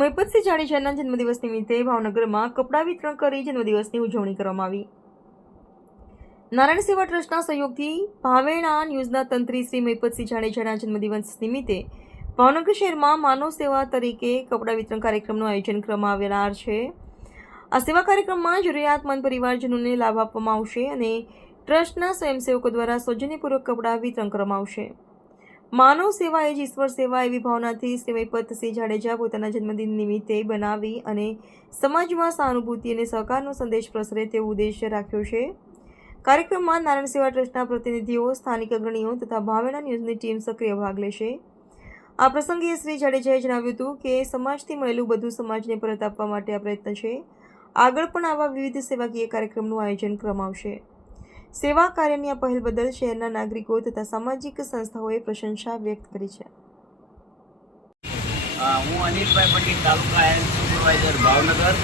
મહિપતસિંહ જાડેજાના જન્મદિવસ નિમિત્તે ભાવનગરમાં કપડાં વિતરણ કરી જન્મદિવસની ઉજવણી કરવામાં આવી. નારાયણ સેવા ટ્રસ્ટના સહયોગથી ભાવેણા ન્યૂઝના તંત્રી શ્રી મહિપતસિંહ જાડેજાના જન્મદિવસ નિમિત્તે ભાવનગર શહેરમાં માનવ સેવા તરીકે કપડાં વિતરણ કાર્યક્રમનું આયોજન કરવામાં આવેલા છે. આ સેવા કાર્યક્રમમાં જરૂરિયાતમંદ પરિવારજનોને લાભ આપવામાં આવશે અને ટ્રસ્ટના સ્વયંસેવકો દ્વારા સૌજન્યપૂર્વક કપડાં વિતરણ કરવામાં આવશે. માનવ સેવા એ જ ઈશ્વર સેવા એવી ભાવનાથી શ્રી મહિપતસિંહ જાડેજા પોતાના જન્મદિન નિમિત્તે બનાવી અને સમાજમાં સહાનુભૂતિ અને સહકારનો સંદેશ પ્રસરે તેવો ઉદ્દેશ્ય રાખ્યો છે. કાર્યક્રમમાં નારાયણ સેવા ટ્રસ્ટના પ્રતિનિધિઓ, સ્થાનિક અગ્રણીઓ તથા ભાવેણા ન્યૂઝની ટીમ સક્રિય ભાગ લેશે. આ પ્રસંગે શ્રી જાડેજાએ જણાવ્યું હતું કે સમાજથી મળેલું બધું સમાજને પરત આપવા માટે આ પ્રયત્ન છે. આગળ પણ આવા વિવિધ સેવાકીય કાર્યક્રમનું આયોજન કરવામાં આવશે. સેવા કાર્યની આ પહેલ બદલ શહેરના નાગરિકો તથા સામાજિક સંસ્થાઓએ પ્રશંસા વ્યક્ત કરી છે. હું અનિલભાઈ પટેલ, તાલુકા હેલ્થ સુપરવાઇઝર ભાવનગર,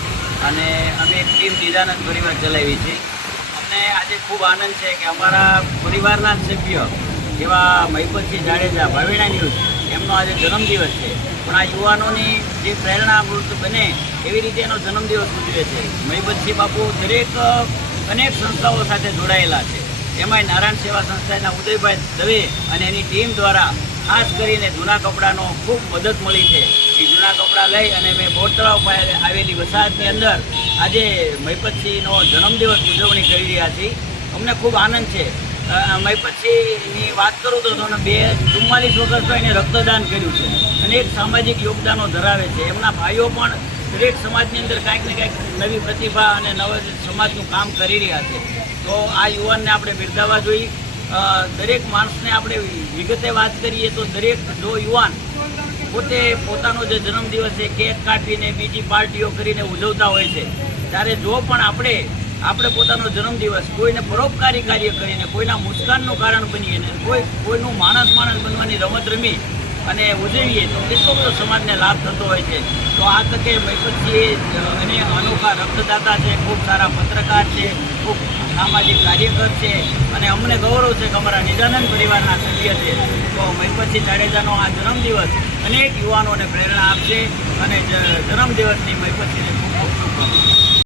અને અમે એક ટીમ નિદાનંદ પરિવાર ચલાવી છે. અમને આજે ખૂબ આનંદ છે કે અમારા પરિવારના સભ્ય એવા મહિપતસિંહ જાડેજા ભાવેણા ન્યૂઝ એમનો આજે જન્મદિવસ છે. પણ આ યુવાનોની જે પ્રેરણામૃત બને એવી રીતે એનો જન્મદિવસ ઉજવે છે. મહિપતસિંહ બાપુ અનેક સંસ્થાઓ સાથે જોડાયેલા છે. એમાંય નારાયણ સેવા સંસ્થાના ઉદયભાઈ દવે અને એની ટીમ દ્વારા ખાસ કરીને જૂના કપડાનો ખૂબ મદદ મળી છે. એ જૂના કપડાં લઈ અને મેં બોટ તળાવ પાસે આવેલી વસાહતની અંદર આજે મહિપતસિંહનો જન્મદિવસ ઉજવણી કરી રહ્યા છીએ. અમને ખૂબ આનંદ છે. મહિપતસિંહની વાત કરું તો 244 વખત તો એને રક્તદાન કર્યું છે અને એક સામાજિક યોગદાનો ધરાવે છે. એમના ભાઈઓ પણ દરેક સમાજની અંદર કાંઈક ને કાંઈક નવી પ્રતિભા અને નવા સમાજનું કામ કરી રહ્યા છે. તો આ યુવાનને આપણે બિરદાવવા જોઈએ. દરેક માણસને આપણે વિગતે વાત કરીએ તો દરેક જો યુવાન પોતે પોતાનો જે જન્મદિવસ છે કેક કાપીને બીજી પાર્ટીઓ કરીને ઉજવતા હોય છે, ત્યારે જો પણ આપણે પોતાનો જન્મદિવસ કોઈને પરોપકારી કાર્ય કરીને, કોઈના મુસ્કાનનું કારણ બનીએ ને કોઈનું માણસ બનવાની રમત રમી અને ઉજવીએ તો કેટલો બધો સમાજને લાભ થતો હોય છે. તો આ તકે મહિપતસિંહ અને અનોખા રક્તદાતા છે, ખૂબ સારા પત્રકાર છે, ખૂબ સામાજિક કાર્યકર છે અને અમને ગૌરવ છે કે અમારા નિદાનંદ પરિવારના સભ્ય છે. તો મહિપતસિંહ જાડેજાનો આ જન્મદિવસ અનેક યુવાનોને પ્રેરણા આપશે અને જન્મદિવસની મહિપતસિંહને ખૂબ ખૂબ શુભકામનાઓ.